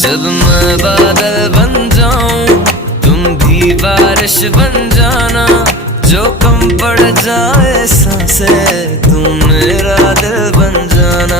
जब मैं बादल बन जाऊं तुम भी बारिश बन जाना, जो कम पड़ जाए सांसें तुम मेरा दिल बन जाना।